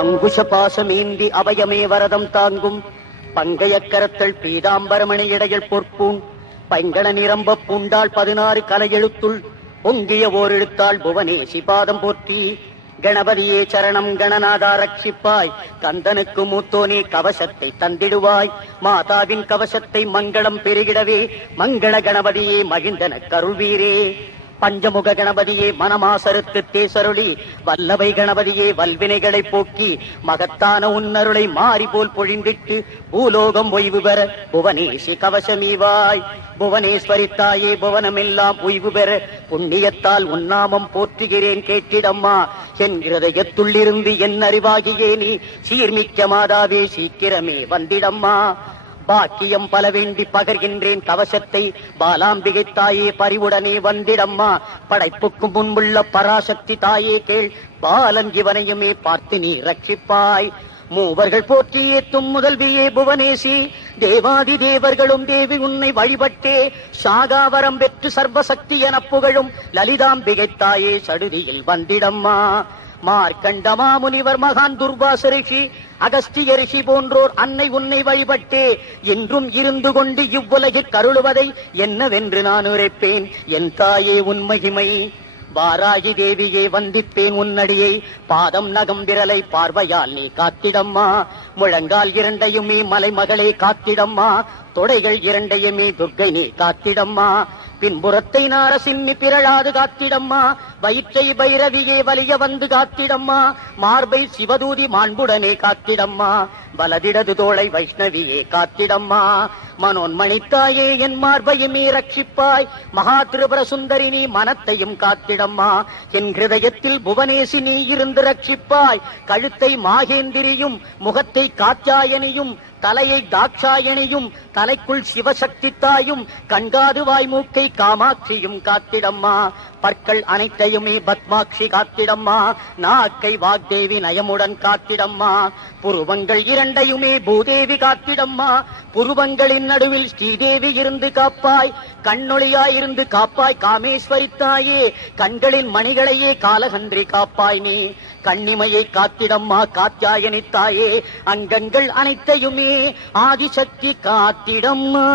அங்குஷ பாசமேந்தி அபயமே வரதம் தாங்கும் பங்கைய கரத்தள் பீதாம்பரமணி இடையில் பொற்பூன் பைங்கள நிரம்ப பூண்டாள் 16 கலையெழுத்துள் பொங்கிய ஓர் எழுத்தாள் புவனேசி பாதம் போற்றி. கணபதியே சரணம் கணநாதா ரட்சிப்பாய், கந்தனுக்கு மூத்தோனே கவசத்தை தந்திடுவாய், மாதாவின் கவசத்தை மங்களம் பெருகிடவே மங்கள கணபதியே மகிழ்ந்தன கருள்வீரே. பஞ்சமுக கணபதியே மனமாசருத்து தேசருளி, வல்லவை கணபதியே வல்வினைகளை போக்கி மகத்தான உன்னருளை மாறி போல் பொழிந்திட்டு பூலோகம் ஓய்வு பெற புவனேசி கவசமீவாய். புவனேஸ்வரி தாயே புவனமெல்லாம் ஓய்வு பெற புண்ணியத்தால் உன்னாமம் போற்றுகிறேன் கேட்டிடம்மா. என் இருதயத்துள்ளிருந்து என் அறிவாகியே நீ சீர்மிக்க மாதாவே சீக்கிரமே வந்திடம்மா. பாக்கியம் பல வேண்டி பகர்கின்றேன் கவசத்தை, பாலாம்பிகை தாயே பரிவுடனே வந்திடம்மா. படைப்புக்கு முன்புள்ள பராசக்தி தாயே கேள், பாலன் இவனையுமே பார்த்து நீ ரட்சிப்பாய். மூவர்கள் போற்றி ஏத்தும் முதல்வியே புவனேசி, தேவாதி தேவர்களும் தேவி உன்னை வழிபட்டே சாகாவரம் பெற்று சர்வசக்தி என புகழும் லலிதாம்பிகை தாயே சடுதியில் வந்திடம்மா. மார்க்கண்டமா முனிவர் மகான் துர்வாச ரிஷி அகஸ்திய ரிஷி போன்றோர் அன்னை உன்னை வழிபட்டே என்றும் இருந்து கொண்டு இவ்வுலகில் கருளுவதை என்னவென்று நான் உரைப்பேன் என் தாயே உன் மகிமை. வாராகி தேவியே வந்திப்பேன் உன்னடியை, பாதம் நகம் விரலை பார்வையால் நீ காத்திடம்மா. முழங்கால் இரண்டையுமே மலைமகளே காத்திடம்மா, தொடைகள் இரண்டையுமே துர்க்கை நீ காத்திடம்மா. பின்புறத்தை நாரசிம்மி பிறழாது காத்திடம்மா, வயிற்றை பைரவியே வலிய வந்து காத்திடம்மா. மார்பை சிவதூதி மாண்புடனே காத்திடம்மா, வலதிடது தோளை வைஷ்ணவியே காத்திடம்மா. மனோன்மணித்தாயே என் மார்பையுமே ரட்சிப்பாய், மகா திரிபுர சுந்தரி நீ மனத்தையும் காத்திடம்மா. என் ஹிருதயத்தில் புவனேசி நீ இருந்து ரட்சிப்பாய், கழுத்தை மாகேந்திரியும் முகத்தை காச்சாயனியும் தலையை தாட்சாயணியும் தலைக்குள் சிவசக்தி தாயும் கண்காது வாய்மூக்கை காமாட்சியும் காத்திடம்மா. பற்கள் அனைத்தையுமே பத்மாட்சி காத்திடம்மா, நாக்கை வாக்தேவி நயமுடன் காத்திடம்மா. புருவங்கள் இரண்டையுமே பூதேவி காத்திடம்மா, புருவங்களின் நடுவில் ஸ்ரீதேவி இருந்து காப்பாய். கண்ணொளியாயிருந்து காப்பாய் காமேஸ்வரி தாயே, கண்களின் மணிகளையே காலகன்றி காப்பாய் நீ. கண்ணிமையை காத்திடம்மா காத்தியாயனி தாயே, அங்கங்கள் அனைத்தையுமே ஆதிசக்தி காத்திடம்மா.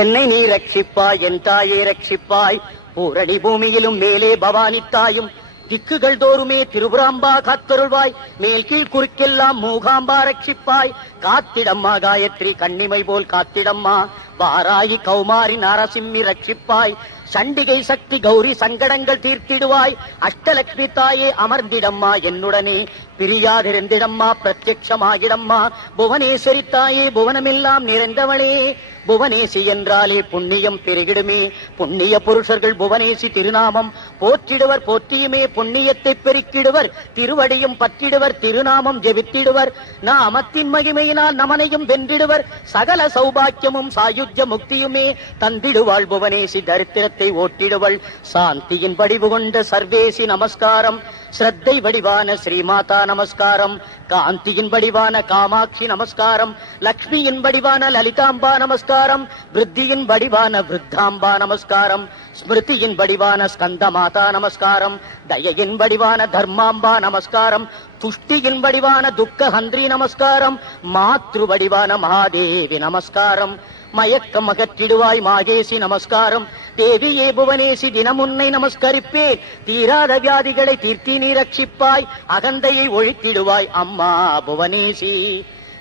என்னை நீ ரட்சிப்பாய் என் தாயே ரட்சிப்பாய், பூரணி பூமியிலும் மேலே பவானி தாயும் திக்குகள் தோறுமே திருபுராம்பா காத்தருள்வாய். மேல் கீழ் குறுக்கெல்லாம் மூகாம்பா ரட்சிப்பாய். காத்திடம்மா காயத்ரி கண்ணிமை போல் காத்திடம்மா. வாராயி கௌமாரி நாரசிம்மி ரட்சிப்பாய். சண்டிகை சக்தி கௌரி சங்கடங்கள் தீர்த்திடுவாய். அஷ்டலட்சுமி தாயே அமர்ந்திடம்மா என்னுடனே, பிரியாதிருந்திடம்மா பிரத்யட்சமாகிடம்மா. புவனேஸ்வரி தாயே புவனமெல்லாம் நிறைந்தவளே, புவனேசி என்றாலே புண்ணியம் பெருகிடுமே. புண்ணிய புருஷர்கள் புவனேசி திருநாமம் போற்றிடுவர், போற்றியுமே புண்ணியத்தை பெருக்கிடுவர். திருவடியும் பற்றிடுவர், திருநாமம் ஜெபித்திடுவர். நாமத்தின் மகிமையினால் நமனையும் வென்றிடுவர். சகல சௌபாக்கியமும் சாயுஜ்ய முக்தியுமே தந்திடுவாள் புவனேசி, தரித்திரத்தை ஓட்டிடுவள். சாந்தியின் வடிவு கொண்ட சர்வேசி நமஸ்காரம், ஸ்ரத்தை வடிவான ஸ்ரீமாதா நமஸ்காரம், காந்தியின் வடிவான காமாட்சி நமஸ்காரம், லக்ஷ்மியின் வடிவான லலிதாம்பா நமஸ்காரம், விருத்தியின் வடிவான விருத்தாம்பா நமஸ்காரம், ஸ்மிருதியின் வடிவான ஸ்கந்த மாதா நமஸ்காரம், தயையின் வடிவான தர்மாம்பா நமஸ்காரம், துஷ்டியின் வடிவான துக்கஹந்திரி நமஸ்காரம், மாத்ரு வடிவான மகாதேவி நமஸ்காரம். மயக்கம் அகற்றிடுவாய் மாகேசி நமஸ்காரம். தேவியே புவனேசி தினமுன்னை நமஸ்கரிப்பேன், தீராத வியாதிகளை தீர்த்தி நீ ரட்சிப்பாய். அகந்தையை ஒழித்திடுவாய் அம்மா புவனேசி.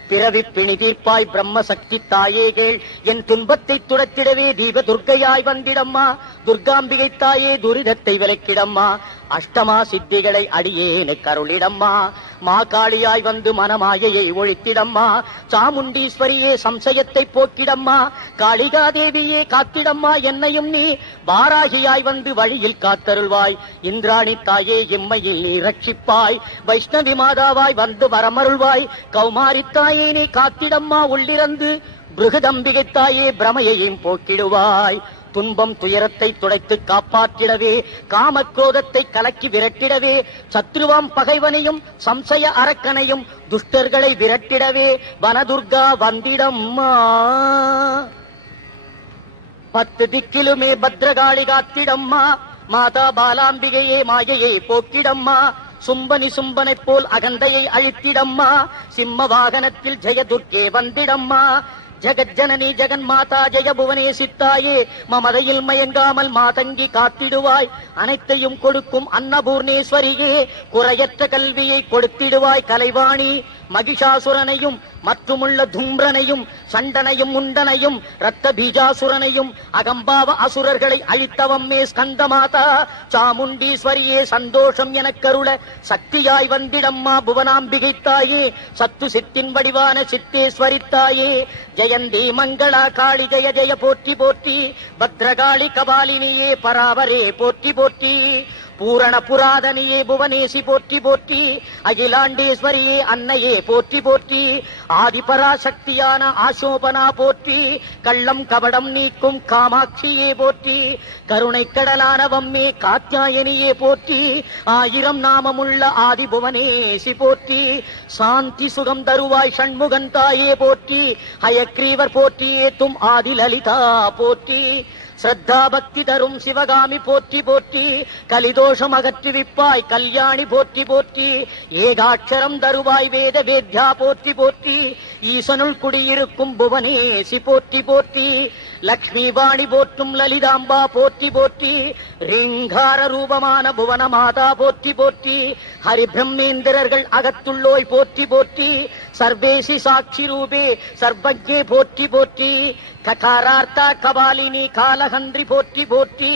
பிறவி பிணி தீர்ப்பாய் பிரம்மசக்தி தாயே கேள், என் துன்பத்தை துடைத்திடவே தீப துர்க்கையாய் வந்திடம்மா. துர்காம்பிகை தாயே துரிதத்தை விலக்கிடம்மா. அஷ்டமா சித்திகளை அடியேனு கருளிடம்மா. மாகாளியாய் வந்து மனமாயையை ஒழித்திடம்மா. சாமுண்டீஸ்வரியே சம்சயத்தை போக்கிடம்மா. காளிகாதேவியே காத்திடம்மா என்னையும் நீ. வாராகியாய் வந்து வழியில் காத்தருள்வாய். இந்திராணி தாயே எம்மையில் நீ ரட்சிப்பாய். வைஷ்ணவி மாதாவாய் வந்து வரமருள்வாய். கௌமாரி தாயே நீ காத்திடம்மா உள்ளிருந்து. பிருகதம்பிகை தாயே பிரமையையும் போக்கிடுவாய். துன்பம் துயரத்தை துடைத்து காப்பாற்றிடவே, காமக்ரோதத்தை கலக்கி விரட்டிடவே, சத்ருவாம் பகைவனையும் சம்சய அரக்கனையும் துஷ்டர்களை விரட்டிடவே வனதுர்கா வந்திடம்மா. 10 திக்கிலுமே பத்ரகாளி காத்திடம்மா. மாதா பாலாம்பிகையே மாயையை போக்கிடம்மா, சும்பனி சும்பனைப் போல் அகந்தையை அழித்திடம்மா, சிம்ம வாகனத்தில் ஜெயதுர்க்கே வந்திடம்மா. ஜகஜனனி ஜெகன் மாதா ஜெய புவனேசித்தாயே, மமதையில் மயங்காமல் மாதங்கி காத்திடுவாய், அனைத்தையும் கொடுக்கும் அன்னபூர்ணேஸ்வரியே, குறையற்ற கல்வியை கொடுத்திடுவாய் கலைவாணி. மகிஷாசுரனையும் மற்றுமுள்ள தும்ரனையும் சண்டனையும் முண்டனையும் ரத்த பீஜாசுரனையும் அகம்பாவ அசுரர்களை அழித்தவம்மே ஸ்கந்தமாதா. சாமுண்டீஸ்வரியே சந்தோஷம் எனக்கருள சக்தியாய் வந்திடம்மா புவனாம்பிகை தாயே, சத்து சித்தின் வடிவான சித்தேஸ்வரி தாயே. ஜெயந்தி மங்களா காளி ஜெய ஜெய போற்றி போற்றி, பத்ரகாளி கபாலினியே பராவரே போற்றி போற்றி. பூரண புராதனியே புவனேசி போற்றி போற்றி, அகிலாண்டேஸ்வரியே அன்னையே போற்றி போற்றி. ஆதிபராசக்தியான ஆசோபனா போற்றி, கள்ளம் கபடம் நீக்கும் காமாட்சியே போற்றி. கருணை கடலானவம்மே காத்யாயனியே போற்றி, ஆயிரம் நாமமுள்ள ஆதி புவனேசி போற்றி. சாந்தி சுகம் தருவாய் ஷண்முகன் தாயே போற்றி, ஹயக்ரீவர் போற்றி ஏத்தும் ஆதி லலிதா போற்றி. ஸ்ரத்தா பக்தி தரும் சிவகாமி போற்றி போற்றி, கலிதோஷம் அகற்றுவிப்பாய் கல்யாணி போற்றி போற்றி. ஏகாட்சரம் தருவாய் வேத வேத்யா போற்றி போற்றி, ஈசனுள் குடியிருக்கும் புவனேசி போற்றி போற்றி. லக்ஷ்மி வாணி போற்றும் லலிதாம்பா போற்றி போற்றி, ரீங்கார ரூபமான புவன மாதா போற்றி போற்றி. ஹரி பிரம்மேந்திரர்கள் அகத்துள்ளோய் போற்றி போற்றி, சர்வேசி சாட்சி ரூபே சர்வஜே போற்றி போற்றி. ககாரார்த்தா கபாலினி காலகந்திரி போற்றி போற்றி,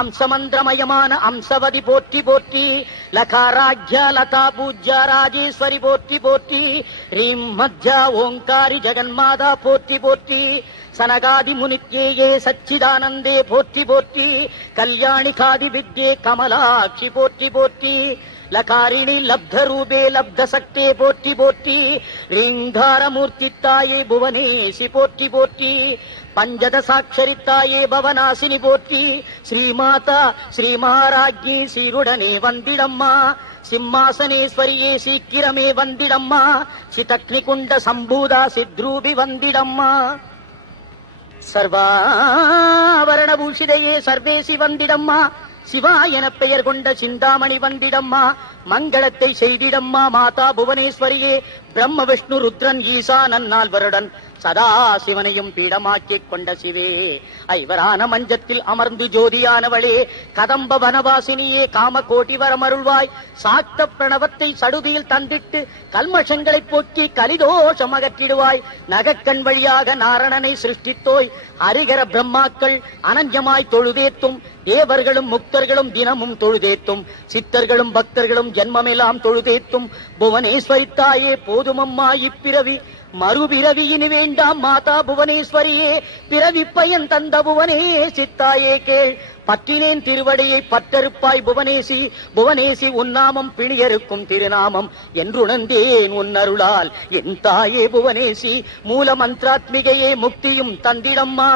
அம்சமந்திரமயமான அம்சவதி போற்றி போற்றி. லகாராஜ்யா லதா பூஜ்யா ராஜேஸ்வரி போற்றி போற்றி, ரீம் மத்யா ஓங்காரி ஜெகன்மாதா போற்றி போற்றி. சனகாதி முனித்யே சச்சிதானந்தே போற்றி போற்றி, கல்யாணி காதி வித்யே கமலாட்சி போற்றி போற்றி. லகாரிணி லப்த ரூபே லப்த சக்தே போற்றி போற்றி, ரீங்காரமூர்த்தி தாயே புவனேசி போற்றி போற்றி. பஞ்சதசாட்சரித்தாயே பவனாசினி போற்றி, ஸ்ரீமாதா ஸ்ரீ மகாராஜ்ஞி சீருடனே வந்திடம்மா. சிம்மாசனேஸ்வரியே சீக்கிரமே வந்திடம்மா, சிதக்னிகுண்ட சம்பூதா சித்ரூபி வந்திடம்மா. சர்வாவரண பூஷிதையே சர்வேசி வந்திடம்மா, சிவா என பெயர் கொண்ட சிந்தாமணி வந்திடம்மா. மங்களத்தை செய்திடம்மா மாதா புவனேஸ்வரியே, பிரம்ம விஷ்ணு ருத்ரன் ஈசா நன்னால்வருடன் சதா சிவனையும் பீடமாக்கிக் கொண்ட சிவே. ஐவரான மஞ்சத்தில் அமர்ந்து ஜோதியானவளே, கதம்ப வனவாசினியே காம கோட்டி வரமருள்வாய். சாக்த பிரணவத்தை சடுதியில் தந்திட்டு கல்மஷங்களை போக்கி கலிதோஷம் அகற்றிடுவாய். நகக்கண் வழியாக நாரணனை சிருஷ்டித்தோய், ஹரிகர பிரம்மாக்கள் அனஞ்சமாய் தொழுதேத்தும், தேவர்களும் முக்தர்களும் தினமும் தொழுதேத்தும், சித்தர்களும் பக்தர்களும் ஜென்மமெல்லாம் தொழுதேத்தும் புவனேஸ்வரி தாயே போதுமம்மா இப்பிறவி. மறுபிறவி இனி வேண்டாம் மாதா புவனேஸ்வரியே, பிறவி பயன் தந்த புவனேசி தாயே கேள். பற்றினேன் திருவடியை பற்றறுப்பாய் புவனேசி, புவனேசி உன்னாமம் பிணியருக்கும் திருநாமம் என்றுணர்ந்தேன் உன்னருளால் என் தாயே புவனேசி. மூல மந்திராத்மிகையே முக்தியும் தந்திடம்மா,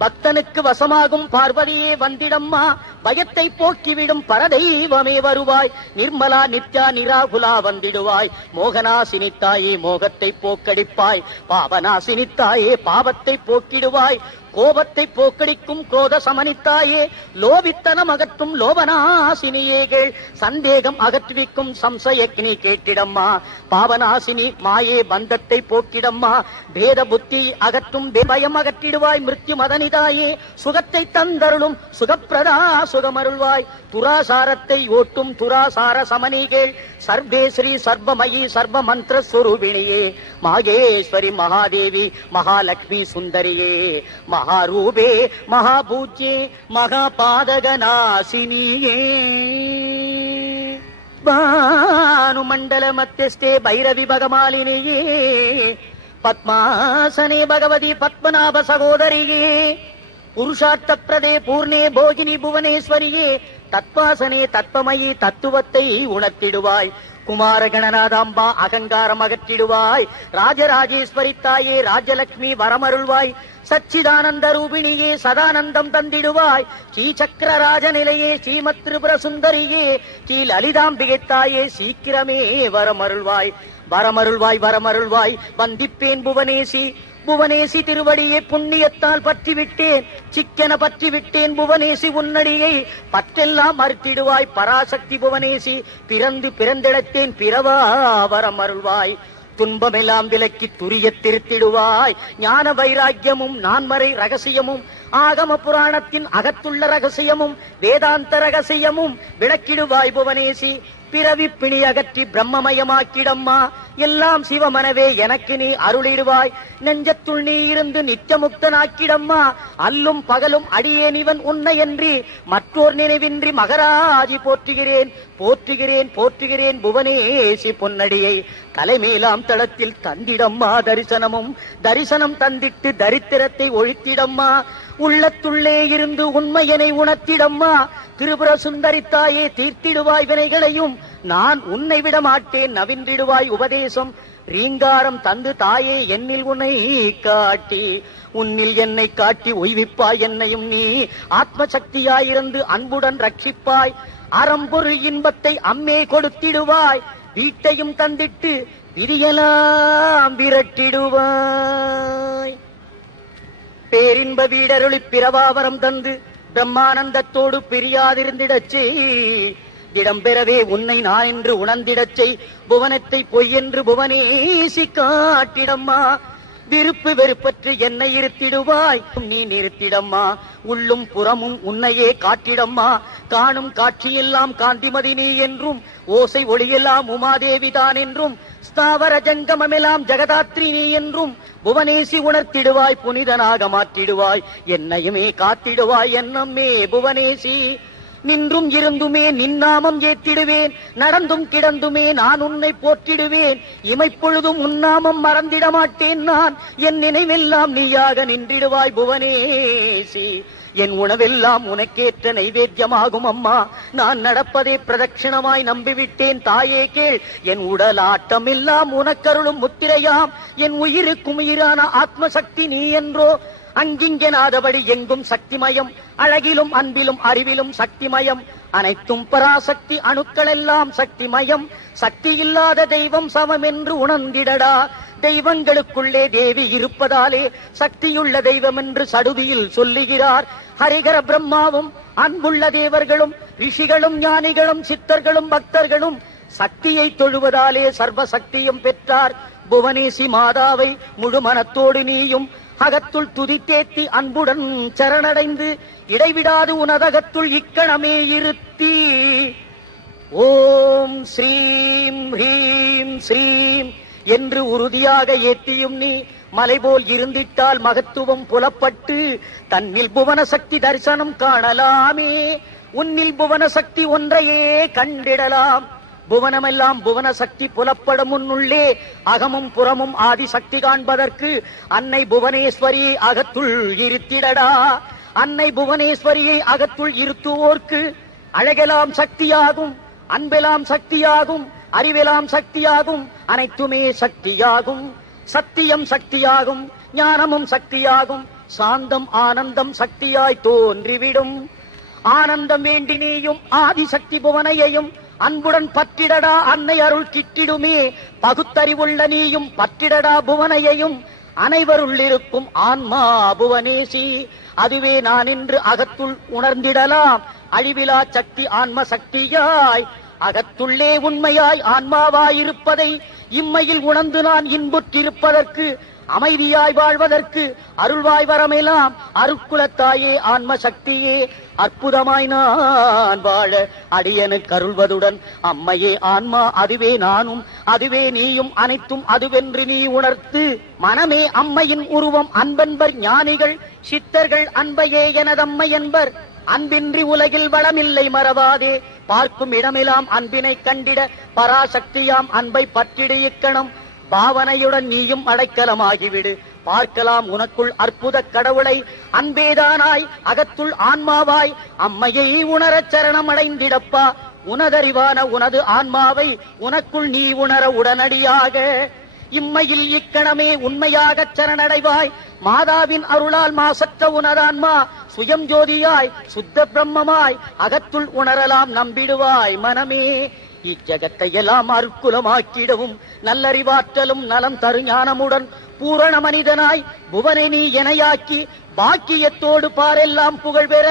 பக்தனுக்கு வசமாகும் பார்வதியே வந்திடம்மா. பயத்தை போக்கிவிடும் பரதெய்வமே வருவாய், நிர்மலா நித்யா நிராகுலா வந்திடுவாய். மோகனாசினித்தாயே மோகத்தை போக்கடிப்பாய், பாவனாசினித்தாயே பாவத்தை போக்கிடுவாய். கோபத்தை போக்கடிக்கும் குரோத சமனித்தாயே, லோபித்தனம் அகற்றும் லோபநாசினியேகள். சந்தேகம் அகற்றுவிக்கும் சம்சயக்னி கேட்டிடம்மா, பாவநாசினி மாயே பந்தத்தை போக்கிடம்மா. பேத புத்தி அகற்றும் பயம் அகற்றிடுவாய் மிருத்யு மதனிதாயே, சுகத்தை தந்தருளும் சுகப்பிரதா சுகமருள்வாய். துராசாரத்தை ஓட்டும் துராசார சமனிகள், சர்வேஸ்ரீ சர்வமயி சர்வ மந்திர ஸ்வரூபிணியே, மாகேஸ்வரி மகாதேவி மகாலட்சுமி சுந்தரியே, மகாரூபே மகாபூஜ்யே மகாபாதகநாசினியே. பானுமண்டல மத்தியஸ்தே பைரவி பகமாலினியே, பத்மாசனே பகவதி பத்மநாப சகோதரியே, புருஷார்த்த பிரதே பூர்ணே போகினி புவனேஸ்வரியே, தத்வாசனே தத்வமயி தத்துவத்தை உணர்த்திடுவாய். குமார கணநாதாம்பா அகங்காரம் அகற்றிடுவாய். ராஜராஜேஸ்வரி தாயே ராஜலட்சுமி வரமருள்வாய். சச்சிதானந்த ரூபிணியே சதானந்தம் தந்திடுவாய். ஸ்ரீசக்கர ராஜநிலையே ஸ்ரீமத் திரிபுர சுந்தரியே, ஸ்ரீ லலிதாம்பிகை தாயே சீக்கிரமே வரமருள்வாய். வரமருள்வாய் வரமருள்வாய் வந்திப்பேன் புவனேசி. புவனேசி திருவடியை புண்ணியத்தால் பற்றிவிட்டேன், சிக்கென பற்றிவிட்டேன் புவனேசி உன்னடியை பற்றெல்லாம் மறுத்திடுவாய் பராசக்தி புவனேசி. பிறந்து பிறந்திடத்தேன் பிறவா வரம் அருள்வாய், துன்பமெல்லாம் விலக்கி துரிய திருத்திடுவாய். ஞான வைராக்கியமும் நான்மறை ரகசியமும் ஆகம புராணத்தின் அகத்துள்ள ரகசியமும் வேதாந்த ரகசியமும் விளக்கிடுவாய் புவனேசி. பிறவி பிணி அகற்றி பிரம்மமயமாக்கிடம்மா, எல்லாம் சிவமனவே எனக்கு நீ அருளிடுவாய். நெஞ்சத்துள் நீ இருந்து நித்தியமுக்தனாக்கிடம்மா, அல்லும் பகலும் அடியேனிவன் உன்னையன்றி மற்றோர் நினைவின்றி மகராஜி போற்றுகிறேன் போற்றுகிறேன் போற்றுகிறேன் புவனேசி பொன்னடியை. தலைமேலாம் தளத்தில் தந்திடம்மா தரிசனமும், தரிசனம் தந்திட்டு தரித்திரத்தை ஒழித்திடம்மா. உள்ளத்துள்ளே இருந்து உண்மையனை உணர்த்திடம்மா, திரிபுர சுந்தரித்தாயே தீர்த்திடுவாய் வினைகளையும். நான் உன்னை விட மாட்டேன் நவின்றிடுவாய் உபதேசம். ரீங்காரம் தந்து தாயே என்னில் உன்னை காட்டி, உன்னில் என்னை காட்டி உய்விப்பாய் என்னையும் நீ. ஆத்ம சக்தியாயிருந்து அன்புடன் ரட்சிப்பாய், அறம்பொருள் இன்பத்தை அம்மே கொடுத்திடுவாய். வீட்டையும் தந்திட்டு விதியெல்லாம் விரட்டிடுவாய். பேரின்ப வீடருளி பிறவாவரம் தந்து பிரம்மானந்தத்தோடு பிரியாதிருந்திடச் செய். இடம்பெறவே உன்னை நான் என்று உணர்ந்திடச் செய். புவனத்தை பொய் என்று புவனேசி காட்டிடம்மா. விருப்பு வெறுப்பற்று என்னை இருத்திடுவாய் நீ நிறுத்திடம்மா. உள்ளும் புறமும் உன்னையே காட்டிடம்மா. காணும் காட்சியெல்லாம் காந்திமதி நீ என்றும், ஓசை ஒளியெல்லாம் உமாதேவிதான் என்றும், ஸ்தாவர ஜங்கமெல்லாம் ஜெகதாத்ரி நீ என்றும் புவனேசி உணர்த்திடுவாய். புனிதனாக மாற்றிடுவாய், என்னையுமே காத்திடுவாய் என்னம்மே புவனேசி. நின்றும் இருந்துமே நின்னாமம் ஏத்திடுவேன், நடந்தும் கிடந்துமே நான் உன்னை போற்றிடுவேன். இமைப்பொழுதும் உன்னாமம் மறந்திட மாட்டேன் நான், என் நினைவெல்லாம் நீயாக நின்றிடுவாய் புவனேசி. என் உணவெல்லாம் உனக்கேற்ற நைவேத்தியமாகும் அம்மா. நான் நடப்பதே பிரதட்சிணமாய் நம்பிவிட்டேன் தாயே கேள். என் உடல் ஆட்டமெல்லாம் உனக்கருளும் முத்திரையாம். என் உயிருக்கும் உயிரான ஆத்மசக்தி நீ என்றோ. அங்கிங்கெனாதபடி எங்கும் சக்திமயம், அழகிலும் அன்பிலும் அறிவிலும் சக்திமயம். அனைத்தும் பராசக்தி அணுக்கள் எல்லாம் சக்திமயம். சக்தி இல்லாத தெய்வம் சமம் என்று உணர்ந்திடடா. தெய்வங்களுக்குள்ளே தேவி இருப்பதாலே சக்தியுள்ள தெய்வம் என்று சடுதியில் சொல்லுகிறார். ஹரிகர பிரம்மாவும் அன்புள்ள தேவர்களும் ரிஷிகளும் ஞானிகளும் சித்தர்களும் பக்தர்களும் சக்தியை தொழுவதாலே சர்வ சக்தியும் பெற்றார். புவனேசி மாதாவை முழு மனத்தோடு நீயும் அகத்துள் துதித்தேத்தி அன்புடன் சரணடைந்து இடைவிடாது உனதகத்துள் இக்கணமே இருத்தி. ஓம் ஸ்ரீம் ஹ்ரீம் ஸ்ரீம் என்று உறுதியாக ஏத்தியும் நீ மலைபோல் இருந்திட்டால் மகத்துவம் புலப்பட்டு தன்னில் புவன சக்தி தரிசனம் காணலாமே. உன்னில் புவன சக்தி ஒன்றையே கண்டிடலாம். புவனமெல்லாம் புவன சக்தி புலப்படும் முன்னுள்ளே அகமும் புறமும் ஆதி சக்தி காண்பதற்கு அன்னை புவனேஸ்வரியை அகத்துள் இருத்திடடா. அன்னை புவனேஸ்வரியை அகத்துள் இருத்துவோர்க்கு அழகெல்லாம் சக்தியாகும், அன்பெல்லாம் சக்தியாகும், அறிவெல்லாம் சக்தியாகும், அனைத்துமே சக்தியாகும். சத்தியம் சக்தியாகும், ஞானமும் சக்தியாகும், சாந்தம் ஆனந்தம் சக்தியாய் தோன்றிவிடும். ஆனந்தம் வேண்டி நீயும் ஆதிசக்தி புவனையையும் அன்புடன் பற்றிடடா. அன்னை அருள் கிட்டிடுமே. பகுத்தறிவுள்ள நீயும் பற்றிடடா புவனையையும். அனைவருள் இருக்கும் ஆன்மா புவனேசி, அதுவே நான் என்று அகத்துள் உணர்ந்திடலாம். அழிவிலா சக்தி ஆன்ம சக்தியாய் அகத்துள்ளே உண்மையாய் ஆன்மாவாயிருப்பதை இம்மையில் உணர்ந்து நான் இன்புற்றிருப்பதற்கு, அமைதியாய் வாழ்வதற்கு அருள்வாய் வரமெல்லாம் அருட்குலத்தாயே ஆன்ம சக்தியே. அற்புதமாய் நான் வாழ அடியனுக்கு அருள்வதுடன் அம்மையே ஆன்மா அதுவே நானும் அதுவே நீயும் அனைத்தும் அதுவென்று நீ உணர்த்து. மனமே அம்மையின் உருவம் அன்பென்பர் ஞானிகள் சித்தர்கள். அன்பையே எனதம்மை என்பர். அன்பின்றி உலகில் வளமில்லை மறவாதே. பார்க்கும் இடமெல்லாம் அன்பினை கண்டிட பராசக்தியாம் அன்பை பற்றிடு இக்கணம். பாவனையுடன் நீயும் அடைக்கலமாகிவிடு. பார்க்கலாம் உனக்குள் அற்புத கடவுளை. அன்பேதானாய் அகத்துள் ஆன்மாவாய் அம்மையை உணரச் சரணம் அடைந்திடப்பா. உனதறிவான உனது ஆன்மாவை உனக்குள் நீ உணர உடனடியாக. இம்மையில் இக்கணமே உண்மையாகச் சரணடைவாய். மாதாவின் அருளால் மாசற்ற உனதான்மா சுயம் ஜோதியாய் சுத்த பிரம்மமாய் அகத்துள் உணரலாம் நம்பிடுவாய் மனமே. இச்சகத்தை எல்லாம் அருக்குலமாக்கிடவும் நல்லறிவாற்றலும் நலம் தரு ஞானமுடன் பூரண மனிதனாய் புவனை நீ எனையாக்கி பாக்கியத்தோடு பாரெல்லாம் புகழ் பெற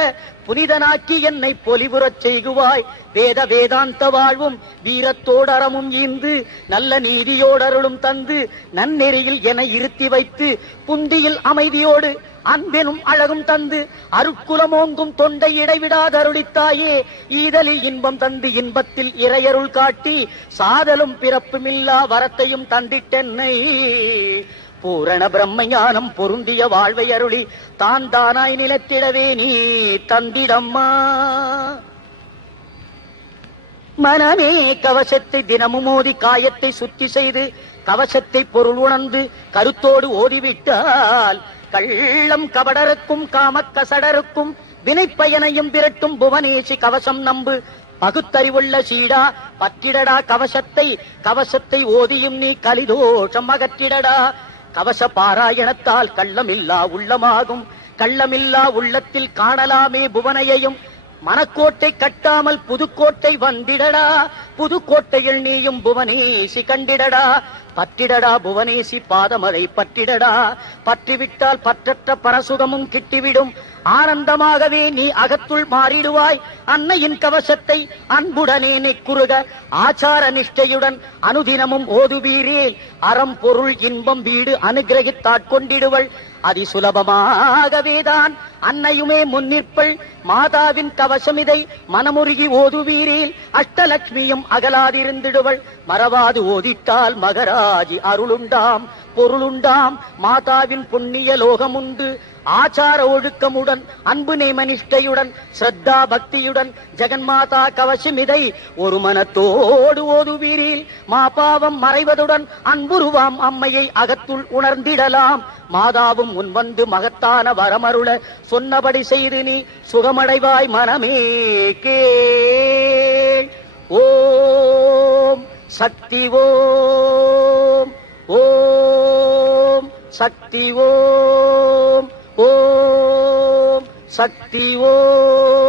புனிதனாக்கி என்னை பொலிபுறச் செய்குவாய். வேத வேதாந்த வாழ்வும் வீரத்தோடு அறமும் ஈந்து நல்ல நீதியோடருளும் தந்து நன்னெறியில் என இருத்தி வைத்து புந்தியில் அமைதியோடு அன்பெனும் அழகும் தந்து அருக்குலமோங்கும் தொண்டை இடைவிடாதருளித்தாயே. ஈதலில் இன்பம் தந்து இன்பத்தில் இறையருள் காட்டி சாதலும் பிறப்புமில்லா வரத்தையும் தந்திட்டென்னை பூரண பிரம்மஞானம் பொருந்திய வாழ்வை அருளி தான் தானாய் நிலத்திடவே நீ தந்திடம்மா. மனமே கவசத்தை தினமும் ஓதி காயத்தை சுத்தி செய்து கவசத்தை பொருள் உணர்ந்து கருத்தோடு ஓதிவிட்டால் கள்ளம் கபடருக்கும் காமக்கசடருக்கும் வினைப்பயனையும் விரட்டும் புவனேசி கவசம் நம்பு. பகுத்தறிவுள்ள சீடா பற்றிடடா கவசத்தை, கவசத்தை ஓதியும் நீ கலிதோஷம் அகற்றிடடா. கவச பாராயணத்தால் கள்ளமில்லா உள்ளமாகும், கள்ளமில்லா உள்ளத்தில் காணலாமே புவனையையும். மனக்கோட்டை கட்டாமல் புதுக்கோட்டை வந்திடடா, புதுக்கோட்டையில் நீயும் புவனேசி கண்டிடடா. பற்றிடடா புவனேசி பாதமழை பற்றிடடா, பற்றிவிட்டால் பற்றற்ற பரசுகமும் கிட்டிவிடும். ஆனந்தமாகவே நீ அகத்துள் மாறிடுவாய். அன்னையின் கவசத்தை அன்புடனே நெக்குறுக ஆச்சார நிஷ்டையுடன் அனுதினமும் ஓதுவீரேல் அறம் பொருள் இன்பம் வீடு அனுகிரகித்தாட்கொண்டிடுவள். அதிசுலபமாகவேதான் அன்னையுமே முன்னிற்பள். மாதாவின் கவசமிதை மனமுருகி ஓதுவீரேல் அஷ்டலட்சுமியும் அகலாதிருந்திடுவள். மறவாது ஓதிட்டால் மகராஜி அருளுண்டாம் பொருளுண்டாம். மாதாவின் புண்ணிய லோகமுண்டு. ஆச்சார ஒழுக்கமுடன் அன்பு நேமனிஷ்டையுடன் ஸ்ரத்தா பக்தியுடன் ஜெகன்மாதா கவசமிதை ஒரு மனத்தோடு ஓதுவீரில் மாபாவம் மறைவதுடன் அன்புருவாம் அம்மையை அகத்துள் உணர்ந்திடலாம். மாதாவும் முன்வந்து மகத்தான வரமருள சொன்னபடி செய்து நீ சுகமடைவாய் மனமே கேள். ஓம் சக்தி ஓம், ஓம் சக்தி ஓம், ஓம் சக்தி ஓம்.